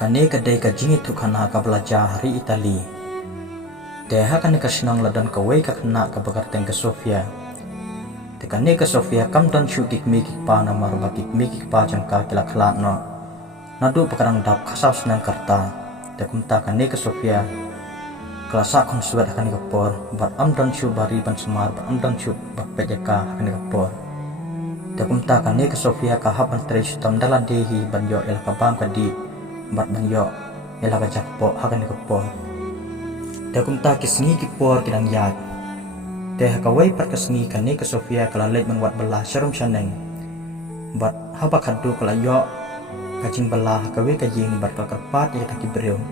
Kane kadai ka jingi tukhana ka belajar hari Itali. Deha kane ka sinang ladan ka wei ka kena ka bagarteng ka Sofia. Te kane ka Sofia kam dan shu kik mi kik pa na mar ba kik mi kik pa jang ka kila khalat no. Nadu pakarang dap khasau senang karta. Te kumta kane ka Sofia klasa kon suat kane ka por bat am dan shu bari ban semar bat am dan shu bak pejaka kane ka por. Te kumta kane ka Sofia ka haban tre tam dalan dehi ban yo el ka bam ka di bat ban yo el ka jakpo hakan ka por. Te kumta kisngi ki por kidang yat. Te hakawai pat kasngi kane ka Sofia kala leit man wat bala sharum shaneng. Bat haba khadu kala yo kacing bala hakawe ka jing bat ka karpat ya ta kibreu.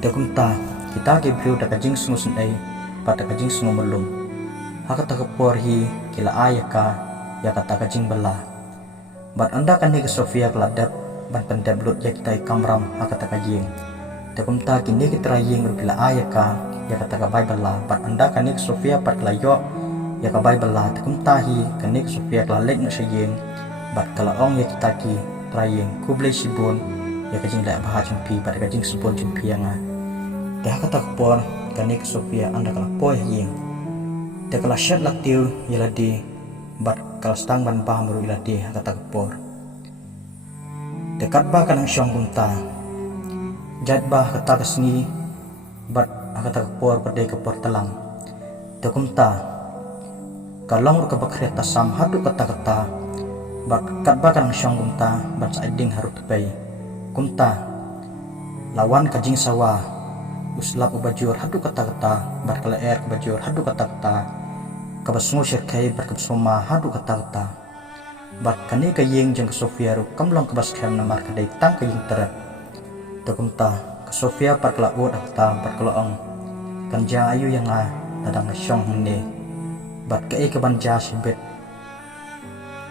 Te kumta kita kibreu ta kajing sungu sunai pat ta kajing sungu melum. Hakata ka por hi kila ayaka ya kata kajing bala. Bat anda kane ka Sofia kala dap ban pendap lut ya kita kamram hakata kajing. Te kumta kini kita ying rupila ayaka ya kata ka bai bala pat anda kane ka Sofia pat kala yo ya ka bai bala te kumta hi kane ka Sofia kala lek na saying bat kala ong ya kita ki traying kublai sibun ya kajing la baha jumpi pat kajing sibun jumpi nga. Te hakata ka por kane ka Sofia anda kala poy ying. Te kala shat latiu ya ladi bat kala stang ban bah meru iladi hakata ka por. Dekat bah kanang syong kumta jat bah kata kesni bat kata kepor pada kepor telang te kumta kalong ka bakret tasam hadu kata bat kat bah kanang syong kumta bat saiding harut tepai kumta lawan kajing sawa uslap ubajur hadu kata bat kala air ubajur hadu kata kabasngu syirkai bat kabsoma hadu kata bat kani ka yeng jang ka Sofia ru kamlong ka baskem na mar kadai tang ka yeng teret te kumta ka Sofia par kala ut ta par kala ong kanja ayu yang a tadang ka syong hne bat ka e ka banja sibet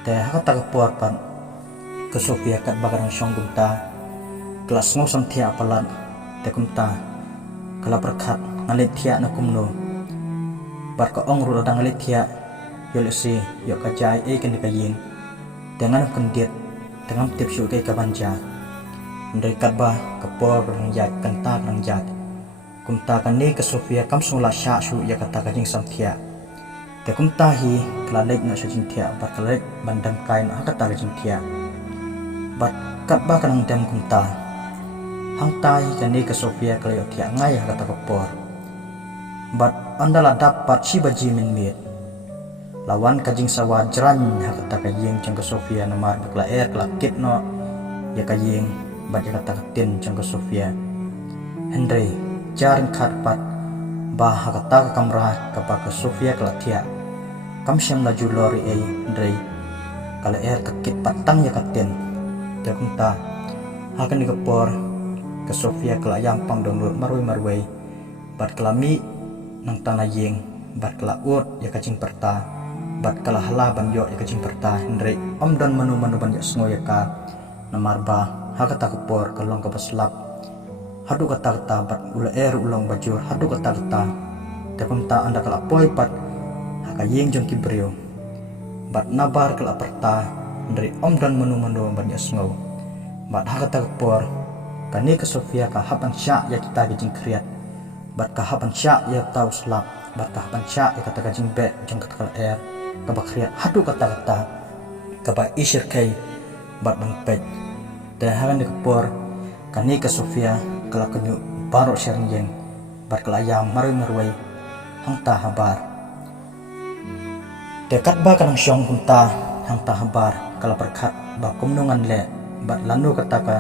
te hakata ka por pan ka Sofia kat bagarang syong kumta kelas ngo sam thia palan te kumta kala perkhat ngalit thia na kumno bat ka ong ru tadang ngalit thia yolesi yo ka jai e kan ka yeng dengan kendiat dengan tip syukai ka banja ndai katba kapor rang yat kanta rang yat kumta kane ka Sofia kam sula sha shu ya kata ka jing samthia te kumta hi klalek na sajing thia bat klalek bandam kain hakata ka jing thia bat katba kanang dem kumta hang tai kane ka Sofia klayo thia ngai hakata kapor bat andala dapat si baji min mit lawan kajing sawa jran hakata kajing jang ka Sofia namar bakla air klakit no ya kajing bat ya kata tin jang ka Sofia Henry jaring khatpat bah hakata ka kamra ka ka Sofia klatia kam syam la julori ai Henry kala air kakit patang ya katin te kumta hakan ni kapor ka Sofia kala yampang download marwai bat kelami nang tanah yeng bat kala ut ya kajing perta bat kala hala ban yo ya kajing perta Henry om dan manu ban ya sngo ya ka namar ba hakata kapor kalong ka baslap hadu kata bat ula air ulang bajur hadu kata te kumta anda kala poi pat haka yeng jong kibrio bat nabar kala perta Henry om dan manu ban ya sngo bat hakata kapor kani ka Sofia ka hapan sya ya kita kajing kriat bat ka hapan sya ya tau slap bat ka hapan sya ya kata kajing be jong kata air kabakriat hadu kata kaba isir kai bat bangpet te halan de kapor kani ka Sofia kala kanyu baro sernjeng bat kala yam marwai hang ta habar dekat ba kanang syong kunta hang ta habar kala perkhat ba kumnungan le bat lanu kata ka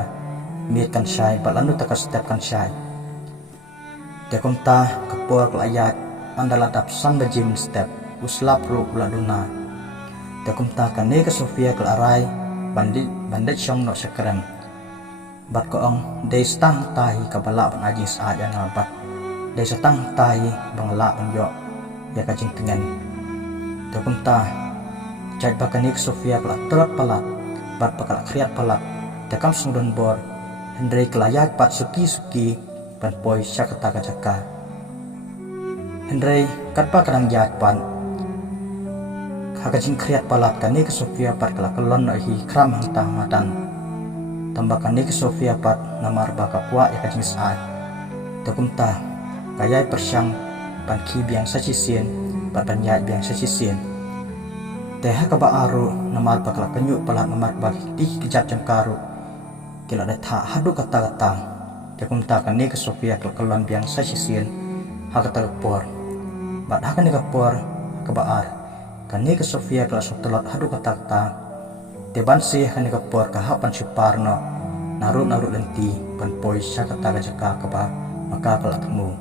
mit kan syai bat lanu ta ka step kan syai te kumta kapor kala ayat andala tap san bajim step uslap ru laduna te kumta kane ka Sofia kal arai bandit syong no sakram bat ko ong dei stang tahi ka bala ban aji saat yang bat dei stang tahi bangla ban yo ya ka jing tengen te kumta jat ba kane ka Sofia kal terat palat bat pakal kriat palat te kam sungdon bor Henry kelayak pat suki ban poi syakata ka jaka Henry katpa kadang jat pan hakajing kriat palat kani ka Sofia pat kala kalon hi kram hang tang matan tambakan ni ke Sofia pat namar baka kwa ya kajing saat takumta kayai persyang pan ki biang sachisien pat panyai biang sachisien teha ka ba aru namar bakla kanyu palat namar bak di kejap jangkaru kila da tha hadu kata-kata takumta kan ni ke Sofia kelon biang sachisien hakata por bat hakan ni ka por ka ba ar kan ni ke Sofia kala sotelot hadu kata-kata teban sih kan ni ka por ka hapan suparno naru lenti pan poi sakata jaka ka ba maka kala temu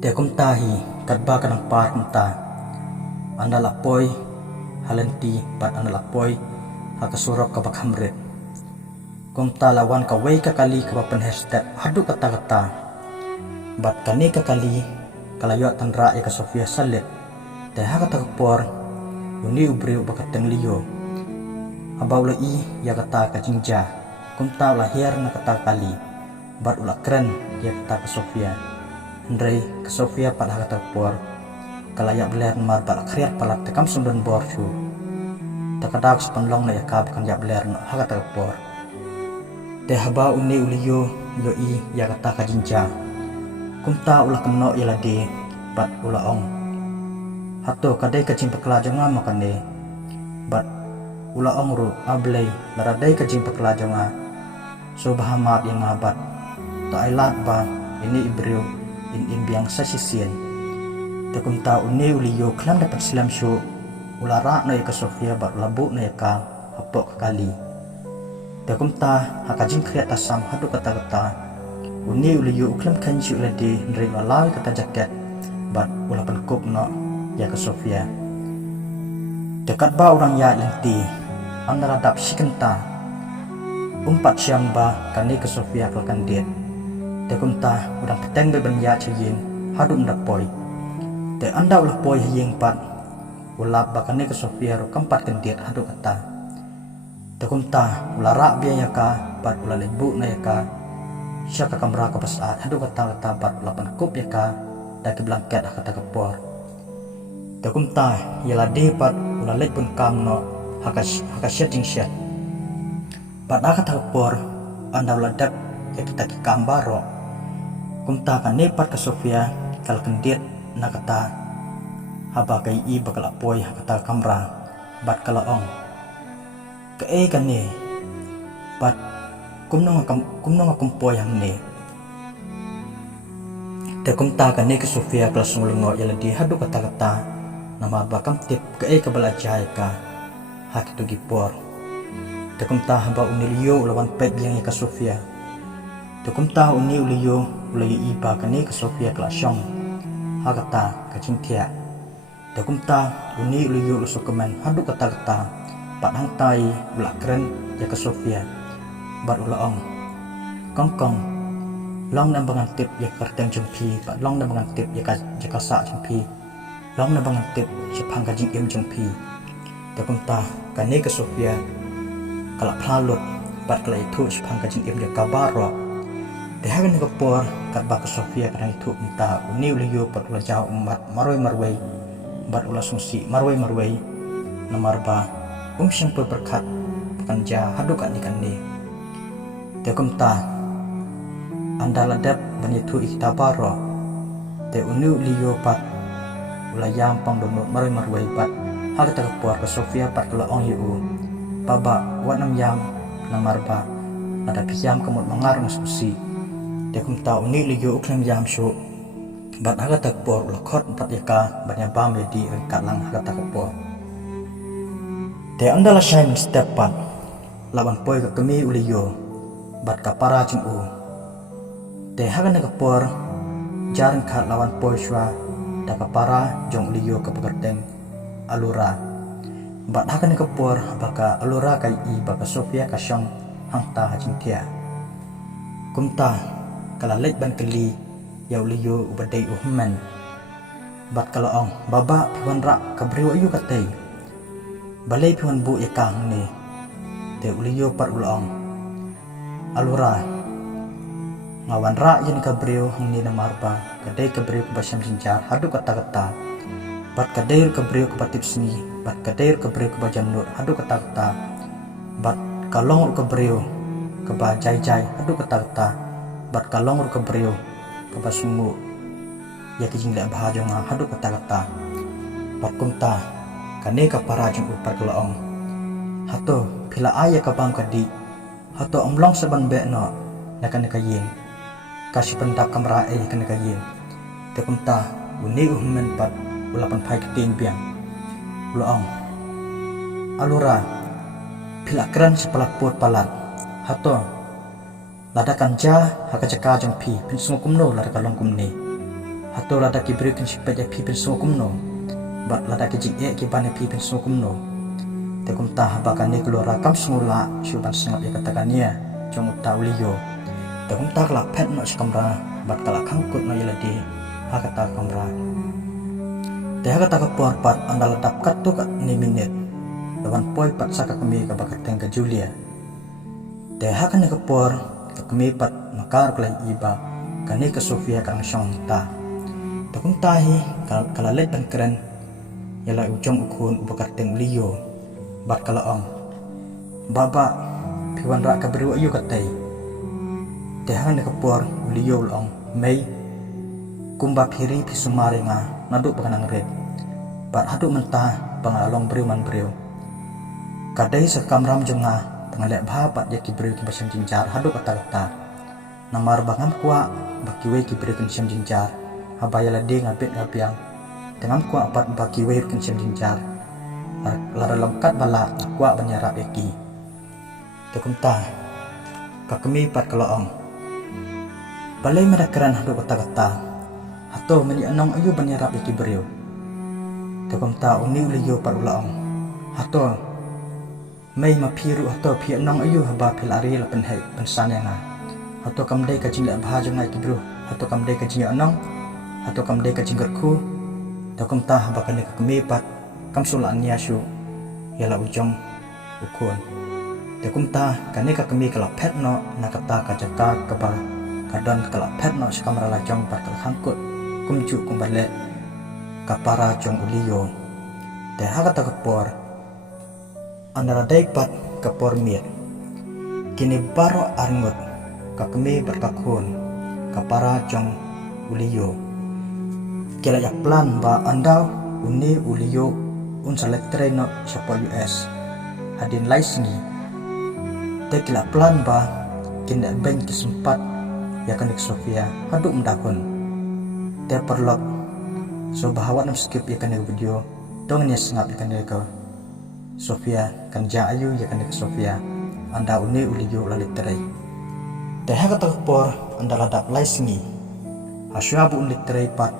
te kum tahi kat ba kanang par ta andala poi halenti pat andala poi hakasurok ka bakhamret kum talawan ka wei ka kali ka pan hashtag hadu kata-kata bat kani ka kali kalayo tanra ya ka Sofia salet te hakata ka por uni ubreu bakateng liyo abaw lai ya kata ka jingja kum ta lahir na kata kali bat ula keren ya kata ka Sofia Andrei ke Sofia pada kata por kalaya beler mar bal kriat palat tekam sundan borju takadak sepanlong na yakab kan ya beler no hakata por te haba uni uliyo yo I ya kata ka jinja kum ta ula kemno ilade bat ula ong hato kadai kacing pekla jonga makane bat ula ongru ablay laradai kajing pekla jonga so bahamat yang ngabat ta ailat ba ini ibreu in imbiang sasisien takum ta uni uliyo klam dapat silam syu ulara na ka Sofia bat labu na ka hapok kali takum ta hakajing kriat asam hadu kata-kata uni uliyo klam kanju ladi nri walai kata jaket bat ulapan kup no ya ka Sofia dekat ba orang ya lenti antara dap sikenta umpat siang ba kani ke Sofia kalkan diet tekum ta udang peteng be benya chayin hadum dak poi te anda ulah poi yeng pat ulap ba kani ke Sofia ro kampat kan diet hadu kata tekum ta ulara biaya ka pat ulah lembu na ya ka syaka kamera ka pasat hadu kata pat ulapan kup ya ka dak blanket kata kepor tekum ta yala de pat ulah lek pun kam no hakasyat jingsyat pada kata por anda uladak ya kita ki kambaro kumta kan nepat ke Sofia kal kendiet na kata haba kai I bakal apoy kata kamera bat kala ong ke kan ne bat kumno kumpoy hang ne te kumta kan ne ke Sofia kala sungulungo yala di hadu kata-kata nama bakam tip ke kabalajay ka hak itu gipor tekum ta hamba uniliyo ulawan pet yang ka Sofia tekum ta uni uliyo ulay iba kani ka Sofia klasyong hakata ka jingtia tekum ta uni uliyo usukemen hadu kata-kata padang tai ula keren ya ka Sofia bar ulaong kongkong long na bangantip ya karteng jempi pat long na bangantip ya ka sa jempi long na bangantip sepang ka jing im jempi tekum ta kani ke Sofia kalak phalut bat kala itu sepang kajing im de kabaro dehagan ni kapor kat ba ke Sofia kana itu minta uni uliyo pat ula jauh umat marwai bat ula sungsi marwai namar ba siyang berkat bukan ja hadu kan ikan ni tekum ta anda ladap banitu iktabaro te uni uliyo pat ula yam pang donut marwai bat hal terpuar ke Sofia pat kala ong yu baba wanam yam namar ba ada piyam kemut mangar mususi tekum ta uni liyo uklam yam syu bat aga terpuar lakot pat yaka banya bam di rengkat lang aga terpuar te andala shaim step pat lawan poi ke kemi uliyo bat kapara jing u te haga ne kapor jarang kat lawan poi shwa da kapara jong uliyo ke pekerteng alura bat hakan ke por baka alura kai I baka Sofia kasyang hangta hajingtia kumta kala lek ban keli ya uliyo ubadai uhman bat kala ong baba piwan rak kabriwa yu katay balay piwan bu yakang ni te uliyo par ulaong alura ngawan rak yan kabriwa hang ni namarba kadai kabriwa kubasyam jinjar hadu kata-kata bat kadir kebriu kebatip seni bat kadir kebriu kebajam nur hadu kata-kata bat kalong kebriu keba jai adu kata bat kalong ur kebriu keba sungu ya kijing le bahajong hadu kata bat kumta kane ka parajung upar kelong hato pila aya ka bang kadi hato omlong saban be no nakan kayin kasih pendap kamera kan kayin te kumta uni uhmen pat ulapan pai ketin biang ulong alura pila kran sepalak pot palat hato ladakan ja hakajaka jong pi pin sungukumno lada kalong kumni hato lada kibri kin sipaja pi pin sungukumno bat lada kijing ki bane pi pin sungukumno te kumta habakan ni keluar kam sungula syuban singap ya katakania jong utauliyo te kumta kelak pet no sekamra bat kalak kangkut no yeladi hakata kamra te hakata kapor pat andal dap katu kat ni minit lawan poi pat saka kami ka bakat tengka Julia te hakan ni kapor kami pat makar kelai iba kani ke Sofia kang syong ta te kumta hi kalalet dan keren yala ujong ukun bakat teng liyo bat kalaong baba piwan rak kabru ayu katai te hakan ni kapor liyo long mei kumba phiri pisumare nga naduk bakanang red bat haduk mentah pangalong briu man briu kadai sekamram jenga pangalek bhapat ya kibriu ki basam jinjar haduk kata namar bangam kwa bakiwe kibriu kin syam jinjar habaya lade ngapet ngapiang tengam kwa apat bakiwe kin syam jinjar lara longkat bala kwa banyarap eki tekumta kakemi pat kaloong balai merakaran haduk kata hato meni anong ayu banyarap iki beriu tekumta uni uliyo par ulaong hato mei mapiru hato pi anong ayu haba pilari la penhai pensanya nga hato kamdai ka jingla bahaja nga iki beriu hato kamdai ka jingla anong hato kamdai ka jinggerku tekumta haba kani ka kemipat kamsula aniasyu yala ujong ukun tekumta kani ka kemi kala pet no nakata ka jaka kaba kadon kala pet no sekamara lajong par kala hangkut kumcu kumbale kapara jong uliyo te hakata kapor andara daipat kapor miet kini baro arngut kakme berkakun kapara jong uliyo kila yak plan ba andau uni uliyo unsalet treno sapa US hadin laisni te kila plan ba kinda ben kesempat yakanik Sofia haduk mendakun te perlok so bahawat nam skip ya kan video dong nya sengap ya kan ke Sofia kan ja ayu ya kan ke Sofia anda uni uliyo lalit terai te hakata por anda ladap laisngi hasyabu ulit terai pat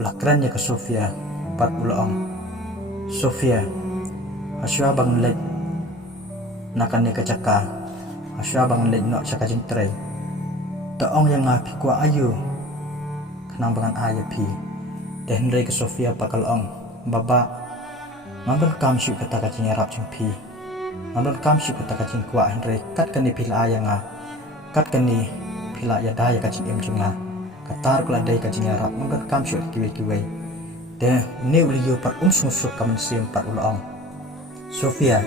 ulakran ya ke Sofia pat ulang Sofia hasyabang let nakan ke caka hasyabang let no caka jing terai taong yang ngapi kwa ayu nang bangan aya pi dan Henry ke Sofia pakalong baba ngambil kam syu kata kacinya rap jempi ngambil kam syu kata kacin kwa Henry kat kani pila aya nga kat kani pila ya daya kacin em junga katar kula dai kacinya rap ngambil kam syu kiwe de ne uliyo par sungsuk kamen sim par ulong Sofia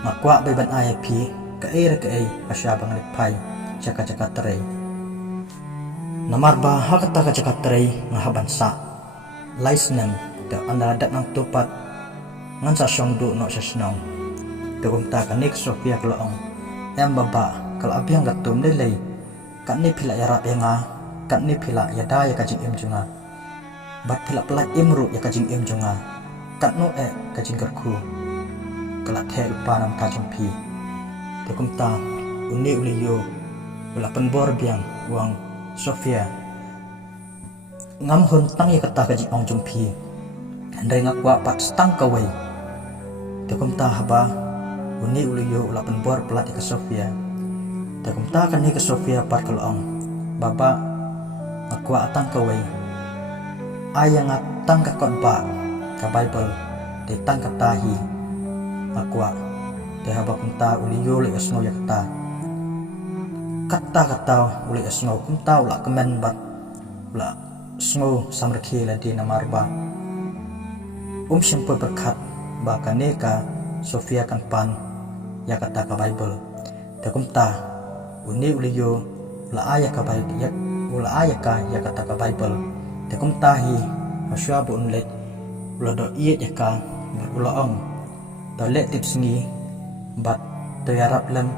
makwa beban aya pi ka ai asya bang pai caka terai namar ba hakata ka caka terai ngahaban sa laisnem de anda adat nang tupat ngansa syong du no sesnong de kumta kanik Sofia kelong em baba kal abiang gatum lelei kan ni pila ya rap nga kan ni pila ya da ya kajing em junga bat pila pelak imru ya kajing em junga kan no kajing gerku kelak he lupa nam tajung pi de kumta uni uliyo ula penbor biang uang Sofia ngam huntang ya kata kaji ong jumpi andai ngakwa pat stang kawai tekum ta haba uni uliyo ula penbor pelat ke Sofia tekum ta kan ke Sofia pat kalong baba ngakwa atang kawai ayang atang ka khotbah ka Bible de tang katahi ngakwa de haba kumta uliyo le asno ya kata uli asno kumta ula kemen bat ula sngo samrki la di namarba syempo berkat ba kaneka Sofia kan pan ya kata ka Bible kumta uni uliyo ula aya ka baik ya ula aya ka ya kata ka Bible kumta hi masya bu unlet ula do iya ya ka ula ong do let tips ngi bat do yarap lem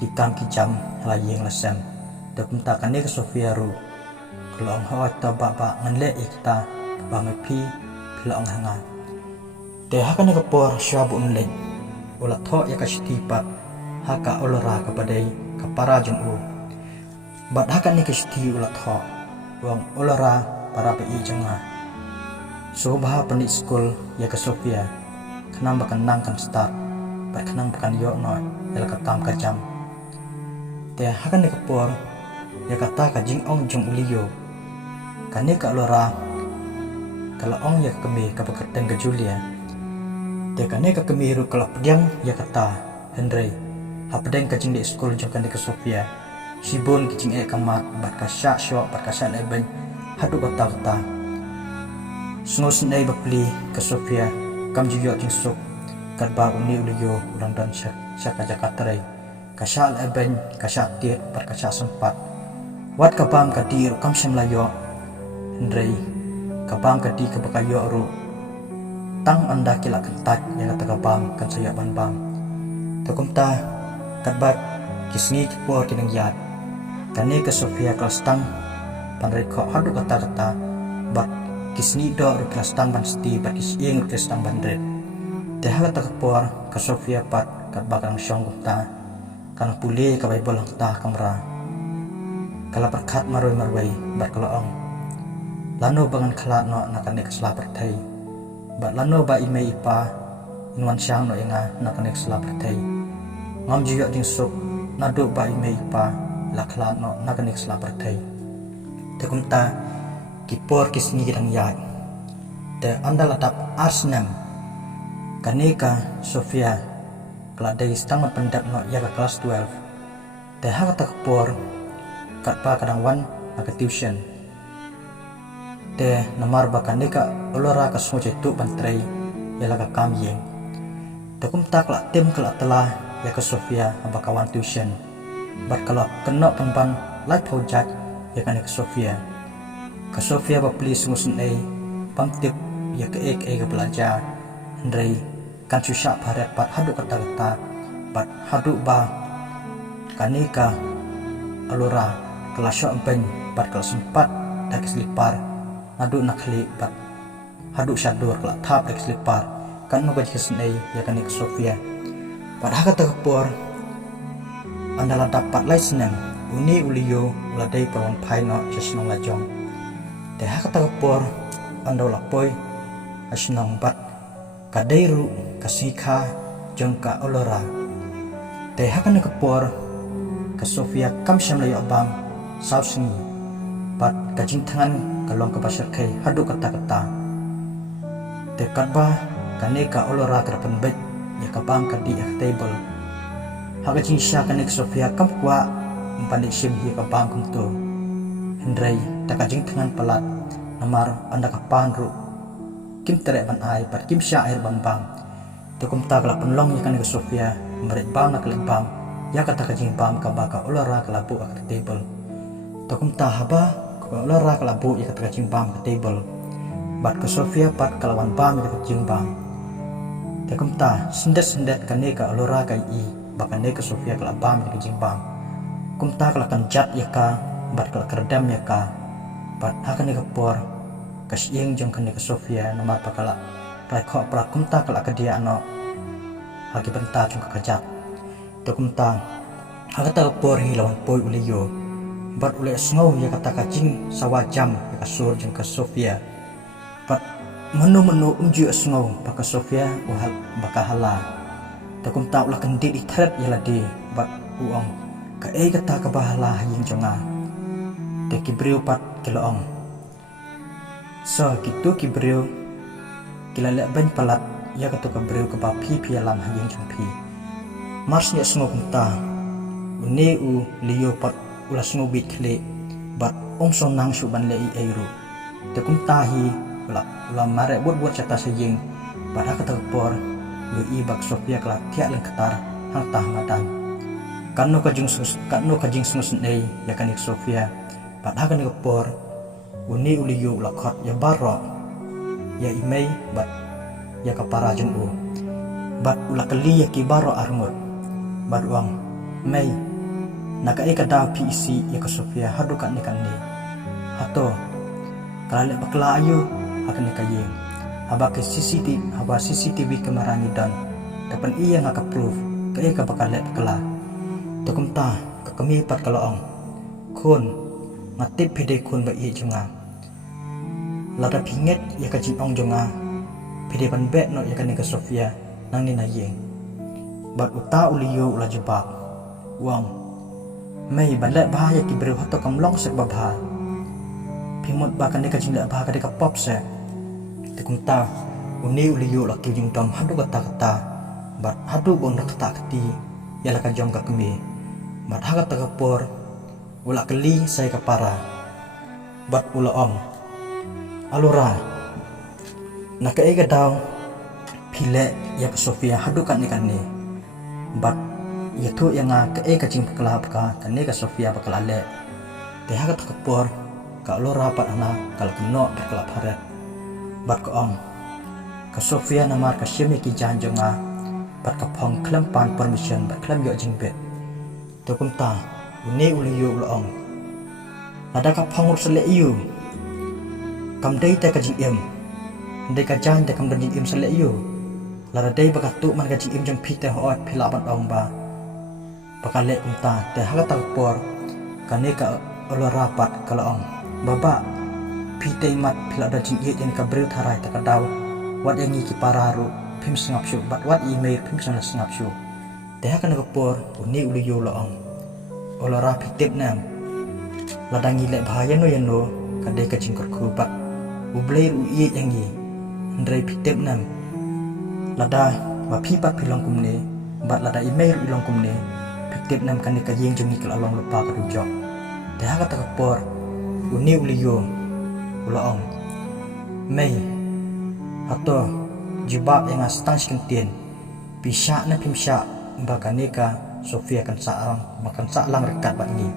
ki kam ki jam la yeng la sem kumta kan ni ka Sofia ru ula ong hawa ta ba ngan le ikta ba me pi ula ong hanga te hakan ka por sya bu unlet ula tho ya ka shtipa haka olora kepadai kapara jung u bat hakan ni kesti ulat ho wang olora para pi jenga so bah pandit school ya ke Sofia kenang bakan nang kan start bat kenang bakan yo no ela katam ka jam te hakan ni kapor ya kata ka jing ong jung uliyo kan ni ka olora kalau ong ya kemi ka pakateng ka Julia te kan ni ka kemi ru kalau pedang ya kata Henry hapdeng kacing di sekolah jangkan di ke Sofia sibon kicing kamat bat kasya syok bat kasya leben hadu kata sengos nai bapli ke Sofia kam juga jing sok kadba uni uliyo ulang dan syak Jakarta rai kasya leben kasya tiet bat kasya sempat wat kabam kadir kam sem layo ndrei kabam kadi ke bakayo ru tang anda kila kentat yang kata kabam kan saya ban kumta kadbat kisni kipor kinang yat kani ke Sofia kelas tang panrai ko hadu kata bat kisni do ru kelas tang ban sti bat kising ru kelas tang ban red te kata kipor ke Sofia pat kadbat kang syong kumta kan pulih ka Bible ta kamera kala perkat maroi bat kaloong lano bangan khala no nakane kesla pertai bat lano ba ime ipa inwan syang no inga nakane kesla pertai ngam juga ding sok nado ba ime ipa lakla no naganik selapar thai te kumta kipor kisni girang yai te andal atap arsnam kaneka Sofia kala dai stang pendap no ya kelas 12 te ha kata kipor katpa kadang wan aga tuition te namar ba kaneka olora ka soje tu bantrai ya laga kam yeng te kumta kala tem kala telah ya ke Sofia abakawan tuition bat kalau kena penban like project ya kan ke Sofia ba please ngusun pamtip ya ke ek belajar ndrei kan susah paret bat hadu kata bat hadu ba kanika alura kelasyo empen bat kalau sempat dak selipar adu nakli bat hadu syadur kelak tap dak selipar kan no gaji kesenai ya kan ke Sofia pada kata kepor andala dapat lai senang uni uliyo uladai perawan pai no jasnong lajong teh kata kepor andala poi asnong bat kadairu kasika jengka olora teh kan kepor ke Sofia kam syam layo bang sausni bat kajing tangan kalong ke pasar kai hadu kata teh kadba kaneka olora kerapan baik ya kabam kadi table haga cinsya kanek Sofia kam kwa empandi sim hi kabam kumto hendrai takajing tangan pelat namar anda kapan ru kim tere ban ai pat kim sya air ban bang tukum tagla penlong ya kanek Sofia merit bam nak lembam ya kata kajing bam kabaka olara kalabu ak table tukum tahaba olara kalabu ya kata kajing bam ke table bat ke Sofia pat kalawan bam ya kajing bam tekum ta sendet kaneka olora kai i bakaneka Sofia kala bam ke jimbam kumta kala kan jat ya ka bat kala kerdam ya ka bat akan ka por kasyeng jong kaneka Sofia namar pakala rai kho pra kumta kala kedia ano hagi benta jong ka kajat tekum ta agata por hi lawan poi uliyo bat ule sngow ya kata kajing sawajam ya kasur jong ka Sofia bat menu unju sngow baka Sofia uhal baka hala takum tau la kendit itret yala di bat uong ka kata ka bahala ying jonga te kibriu pat kiloong so gitu kibriu kilala ban palat ya katu ka briu ka bapi pialam ying jongpi mars nya sngow kunta uni u liyo pat ula sngow bit kle bat ong song nang su ban le i airu takum tahi la mare buat cata sejing pada kata por i bak Sofia kelak tiak leng ketar hang tah madan Kanu kajing sungus nei ya kanik Sofia bat hakan ke por uni uliyu lakot ya baro ya imei bat ya kapara jeng u bat ulakali ya ki baro arngut bat uang mei naka eka da PEC ya ke Sofia hadukan ni kan ni hato kalale bakla ayu akan ni kaye haba ke CCTV kemarani dan kapan iya ngaka proof ke eka bakale bakla Takum ta kami pat kalaong kun ngatip pede kun ba iya junga lada pinget ya ka jing ong junga pede pan bet no ya ka nega Sofia nang ni na yeng bat uta uliyo ula jebak wang mei ban le bahaya ki beru hato kamlong sek babha pimot ba ka nega jing le bah ka deka pop se takum ta uni uliyo la ki jing dom hadu kata bat hadu bon kata kati ya la ka jong ka kemi bat haga tagapor ula keli saya kapara bat ula om alura naka ega daw pile ya ke Sofia hadukan ikan ni bat ya tu yang ke ega jing pakala ka ka Sofia pakala le te haga tagapor ka alura pat ana kala keno pakala paret bat ko om ka Sofia namar ka syemi ki janjonga bat ka phong klem pan permission bat klem yo jing bet Takum ta uni uliyo ulong ada ka pangur sele iu kam dei ta ka jing em dei ka jan ta kam jing em sele iu lara dei baka tu man ka jing em jong pite hoat phila ban ong ba baka le kum ta te ha ta por kane ka ola rapat kala ong baba pite mat phila da jing yen ka bril tharai ta ka daw wat yang ki pararu phim singap shu bat wat email phim singap shu te ha kana por uni uliyo laong ola ra pitip nam ladangi le bahaya no yano kade ka jingkor kubat ublei u ie yang yi ndrei pitip nam lada ba pipat pilong kumne bat lada email ilong kumne pitip nam kane ka yeng jongi kala long lupa ka rujok te ha ka por uni uliyo laong mei hato jibab yang astang skentien pisha na pimsha baka neka Sofia kan saang makan salang rekat bat ni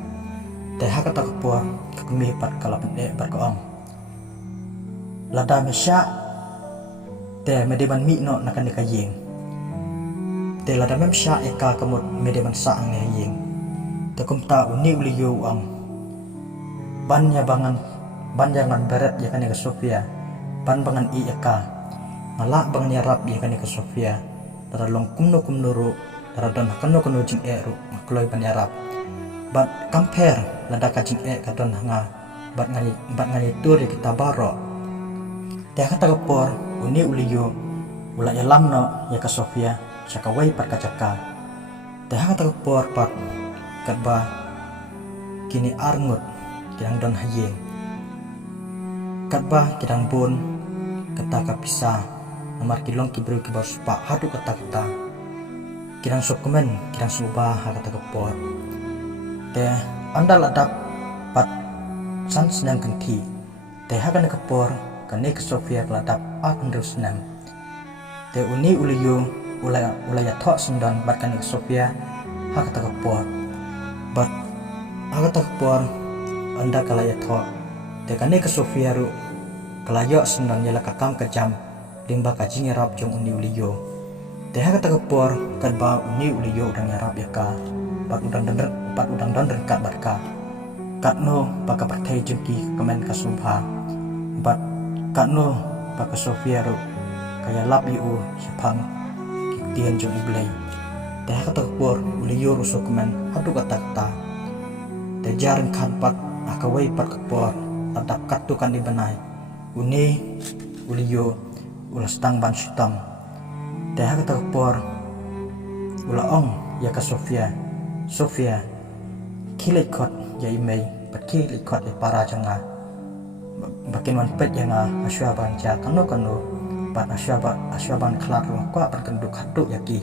te ha kata kapua kami pat kalap ne bat ko ong lada mesya te medeban mi no nakan neka yeng te lada memsya eka kamut medeban saang ne yeng te kumta uni uliyo ong banyangan berat ya kan neka Sofia bangan i eka malak bangan yarap ya kan neka Sofia dara long kumno ru radon kanu jing eru makloi panyarap bat compare lada ka jing kadon nga bat ngani tur kita baro te kata kapor uni uliyo ula ya lamno ya ka Sofia saka wai pat kacaka te kata kapor pat kadba kini arngut kidang don hayeng kadba kidang bon kata ka pisah nomor kilong kibru kibar supa hadu kata kirang dokumen kirang subah kata kepor te andal adak pat san senam kenti te hakan kepor kane ke Sofia keladap akan senam te uni uliyo ulaya thok sendan bat kane ke Sofia kata kepor bat kata kepor anda kalaya thok te kane ke Sofia ru kalayo sendan yala kakam kejam limba kajing rap jong uni uliyo te kata kepor kadba uni uliyo udang yarap ya ka pat udang dan kat bat ka katno baka pertai jengki kemen ka subha bat katno baka Sofia ru kaya lap yu sepang kitian jong iblay te kata kepor uliyo ruso kemen hadu kata te jarang kan pat akawai pat kepor adak katu kan dibenai uni uliyo ulas tang ban sutam te kata kepor ula ong ya ka Sofia kilit kot ya imei pat kilit kot ya para janga bakin wan pet yang asya banca kanu pat asya ban klar ru ko pat kenduk hatu yaki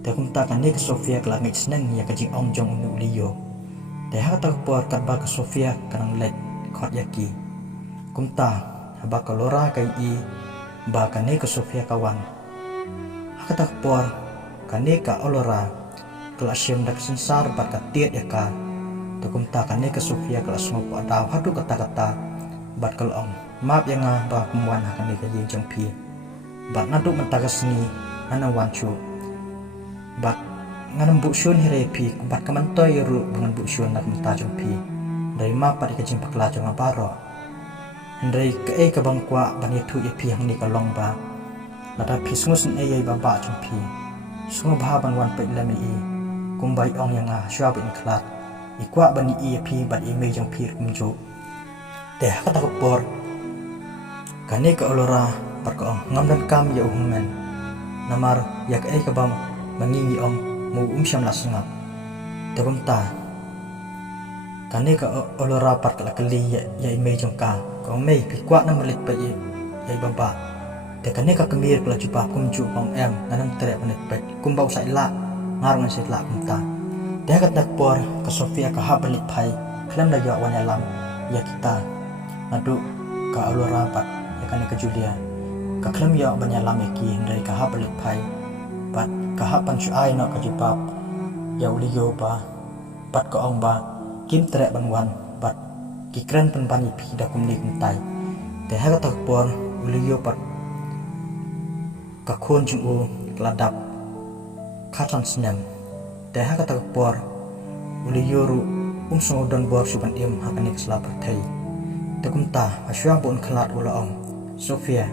te kumta kan ni ke Sofia kelangit seneng ya ka jing ong jong unu liyo te kata kepor kat ba ke Sofia kanang let kot yaki kumta haba kalora kai i ba kan ni ke Sofia kawan kata kepor kane ka olora kelas dak sensar bat katiet ya ka takum ta kan ne ka Sofia kelas ngop adaw hadu kata-kata bat kalong map yang ba kumuan kan ne ka jing jong pi bat nadu mentagas ni ana wancu bat ngan bu syun hire pi bat kamantoy ru bangan bu syun nak menta jong pi dari map pat ka jing pakla jong baro ndai ke ka bangkwa ban itu ya pi hang ni ka long ba lada pi sungus ne ye ba ba jong pi sungu ba ban wan pe lami i kumbai ong yang shwa bin klat ikwa bani i pi bat i me jong pi kumjo te ka ta por kane ka olora par ka ong ngam dan kam ya men namar yak ka bam mangi ong mu syam la sungap te kum ta kane ka olora par ka kali ya i me jong ka me pi kwa na melit pa i ya i baba te kane ka kemir kala jupa kumju ong em nanang tere panet pet kumbau sai la ngarang sai la kumta te ka tak por ka Sofia ka habalit pai klam da ya wan alam ya kita adu ka olora pat ya kane ka Julia ka klam ya ban alam ya ki ndai ka habalit pai pat ka hapan chu ai no ka jupa ya ulio ba pat ka ong ba kim tere ban wan bat ki kran pan ban pi da kum ni kumtai te ha ka tak por ulio pat ka khon chung u ladap khatan snem te ha ka ta por uli yoru so don bor suban im ha kanik slaper thai te kum ta ashwa bon khalat ula ong Sofia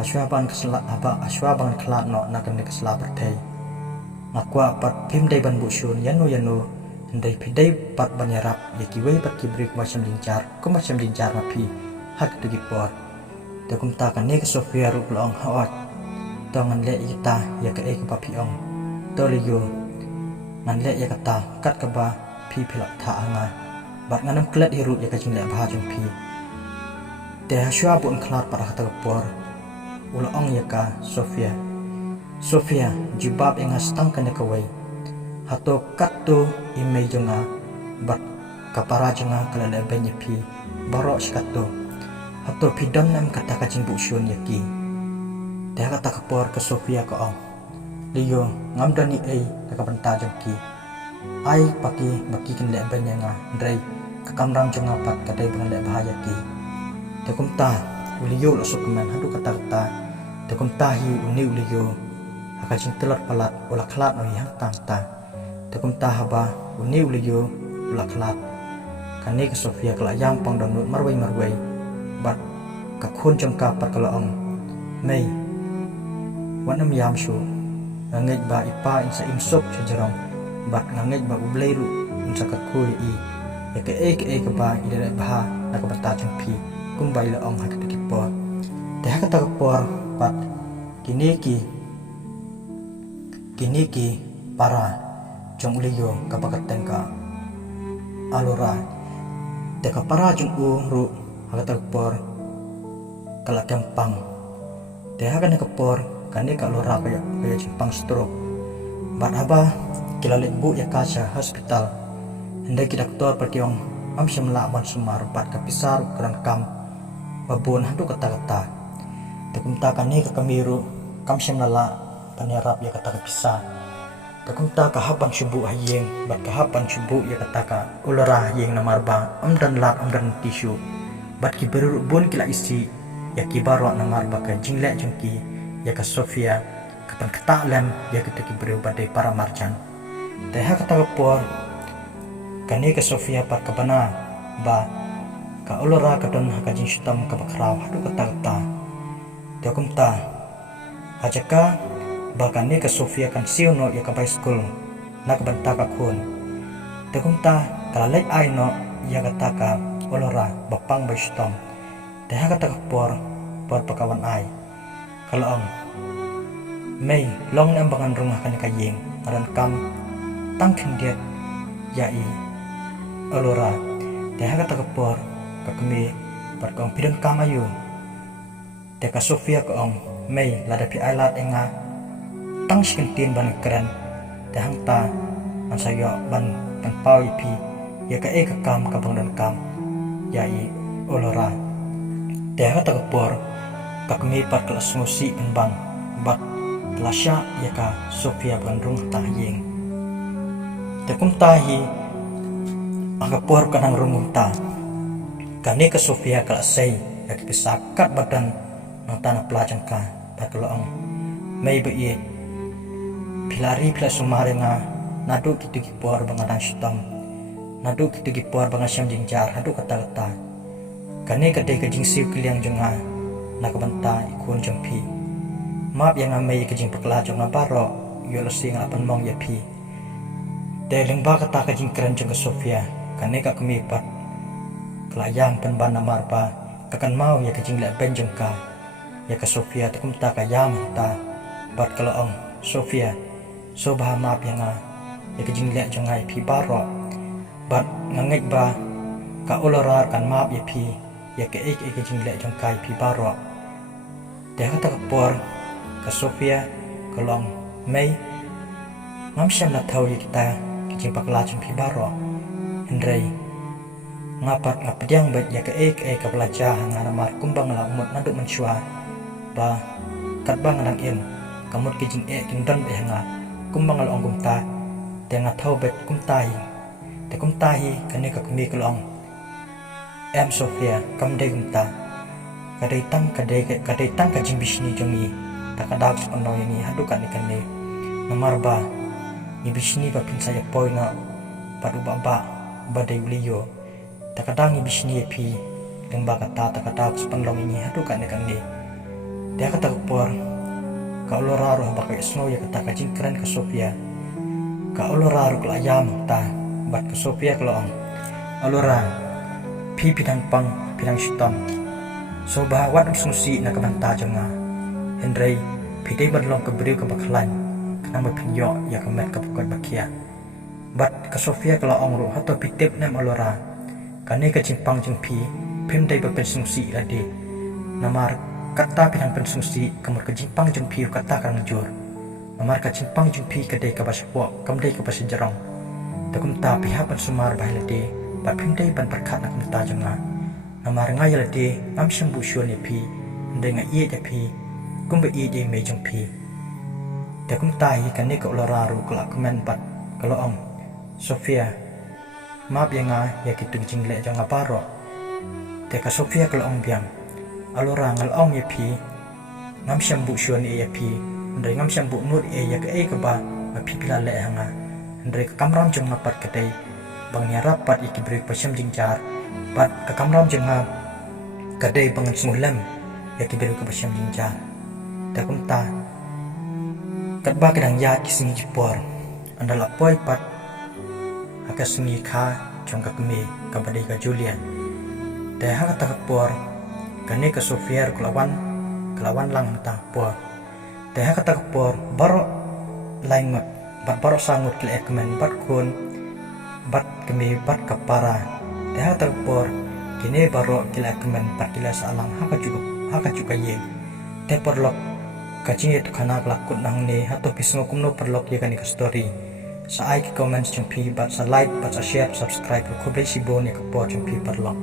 ashwa ban khla aba ashwa ban khalat no na kanik slaper thai nakwa pat phim dai ban bu shun yanu ndai phidai pat banyarap ye ki wei pat ki brik macam lincar ko macam lincar ma phi hak tu gi por te kum ta kanik Sofia ru long hawat ngan le ita ya ka ek pa pi ong to le yo ngan le ya ka ta kat ka ba pi philak tha anga bat nganam klet hiru ya ka jing le bha jong pi te ha shwa bon khlat para ta por ula ong ya ka Sofia jibab enga stang ka ne ka wei hato kat tu imei jonga bat ka para jonga kala le ben ya pi baro shikato hato pi don nam kata ka jing bu shun ya ki te ka ta por ka Sofia ka ong liyo ngam dani ai ka banta jong ki ai paki baki kin le ben nga ndrai ka kamrang jong apat ka dai bang le bahaya ki te kum ta liyo lo sok man hadu ka ta te kum ta hi uni liyo ka jing telat palat ola khlat no yang tang ta te kum ta haba uni liyo ola khlat kani ka Sofia kala yang pang dang marwai bat ka khon jong ka pat kala ong mei wanam yam shu ngej ba ipa insa imsok chajarong bat ngej ba ubleiru insa ka khui i ya ka ek ba idere ba na ka bata chung pi kumbai la ong hak ki po te hak ta por pat kini ki para jong uliyo ka bakateng ka alora te ka para jong u ru hak ta por kala kempang te hak na ka por kani ka lora kaya simpang stroke bat haba kilalik bu ya kasha hospital hendai ki doktor perkiong am syamla ban sumar bat ka pisar kran kam babun hadu kata-kata takum ta kani ka kamiru kam syamla panerap ya kata ka pisar takum ta ka hapan subu hayeng bat ka hapan subu ya kata ka ulora hayeng namarba am dan tisu bat ki beru bun kila isi ya ki baro namarba ka jingle jengki ya ka Sofia kapan ketalem ya kita ki beriu badai para marjan te ha kata por kani ka Sofia pat ka bana ba ka olora ka don ha ka jing sutam ka bakrau hadu kata te kum ta ajaka ba kani ka Sofia kan siono ya ka bai school na ka banta ka khon te kum ta kala lai ai no ya kata ka olora bapang bai sutam te ha kata por pakawan ai kalau ong mei long nam bangan rumah kan kayeng aran kam tang kendiat yai alora te ha kata kapor ka kemi par kong pidon kam ayu te ka Sofia ka ong mei lada pi ailat enga tang skentin ban keren te hang ta an sayo ban kan pau pi ya ka ka kam ka bang dan kam yai alora te ha kata kapor kakmi par kelas ngosi penbang bat kelasya ya ka Sofia bandung tahyeng te kum tahi aga por kanang rungum ta kane ka Sofia kala sei ya ke sakat badan nang tanah pelajan ka bakaloang may ba iye pilari pila sumare nga nadu kitu ki por bangadang sitam nadu kitu ki por banga syam jingjar hadu kata-kata kane ka de ka jing siu kiliang jonga nakabanta ikun jengpi map yang amai ka jing pakla jonga baro yolo sing apan mong ya pi de lengba kata ka jing keren jong ka Sofia kane ka kemipat kelayang penban namar pa kakan mau ya ka jing la ben jong ka ya ka Sofia takum ta ka yam ta bat kalaong Sofia so bah map yang ya ka jing la jong ai pi baro bat ngangai ba ka olorar kan map ya pi ya ka ek ka jing la jong kai pi baro de kata ka por ka Sofia kalong Mei ngam syam na thau kita kijing pakla jong pi baro Henry ngapat ngapdyang bet ya ka ek ka belajar ngana mar kumbang la umut naduk mensyua ba katbang nang in kamut kijing king don be nga kumbang la ongum ta de nga thau bet kum tai te kum tahi kane ka kumi kalong em Sofia kam de kum ta kadai tang ka jing bisni jongi takadak sepenuh ini hadukan ikan ne namar ba ni bisni ba pin saya poi na padu ba badai uliyo takadang ni bisni pi lemba kata takadak sepenuh ini hadukan ikan ne dia kata por ka oloraro ba ka snow ya kata ka jing keren ka Sofia ka oloraro ka ayam ta bat ka Sofia kalong olora pi pinang pang pinang sitam so bahawat sungsi na kabanta jonga Henry pidai badlong ke beriu ke bakalan kenang berpinyo ya kemet ke pukul bakia bat ke Sofia kalau ongru atau pitip nem olora kane ke cimpang jengpi pimdai berpensungsi ladi namar kata pinang pensungsi kemur ke cimpang jengpi kata karang jur namar ke cimpang jengpi kedai ke basapok kemdai ke basajarong takum ta pihak pensumar bahai ladi bat pimdai ban perkat nak menta jonga namar ngai ladi ngam sembu syuan pi ndai ngai ye pi kum be ide me jong pi te kum tai kan ne ko loraru kala komen pat kalau ong Sofia map yang ya kitu jing le jong aparo te ka Sofia kalau ong biang alora ngal ong ye pi ngam syambu syuan ye pi ndai ngam syambu nur ya ka ba pi pila le hanga ndai ka kamram jong mapat kedai bang nya rapat iki beri pasyam jingjar pat ka kamram jong kedai bangan smulam ya ki beri ka pasyam jingjar takum ta katba kedang ya kising jipor andala poi pat akasingi kha chong ka kme ka badai ka Julia te ha ta por kane ka Sofia kelawan lang ta por te ha ta por baro laingot bat baro sangut kle ekmen bat kun bat kme bat kapara te ha ta por kine baro kle ekmen bat kila salang ha ka juga ye te porlok kacing itu kana lakut nang ne atau pismo kumno perlok ya kan ka story sa ai ki comments jumpi bat sa like bat sa share subscribe ko be si bon ya ko jumpi perlok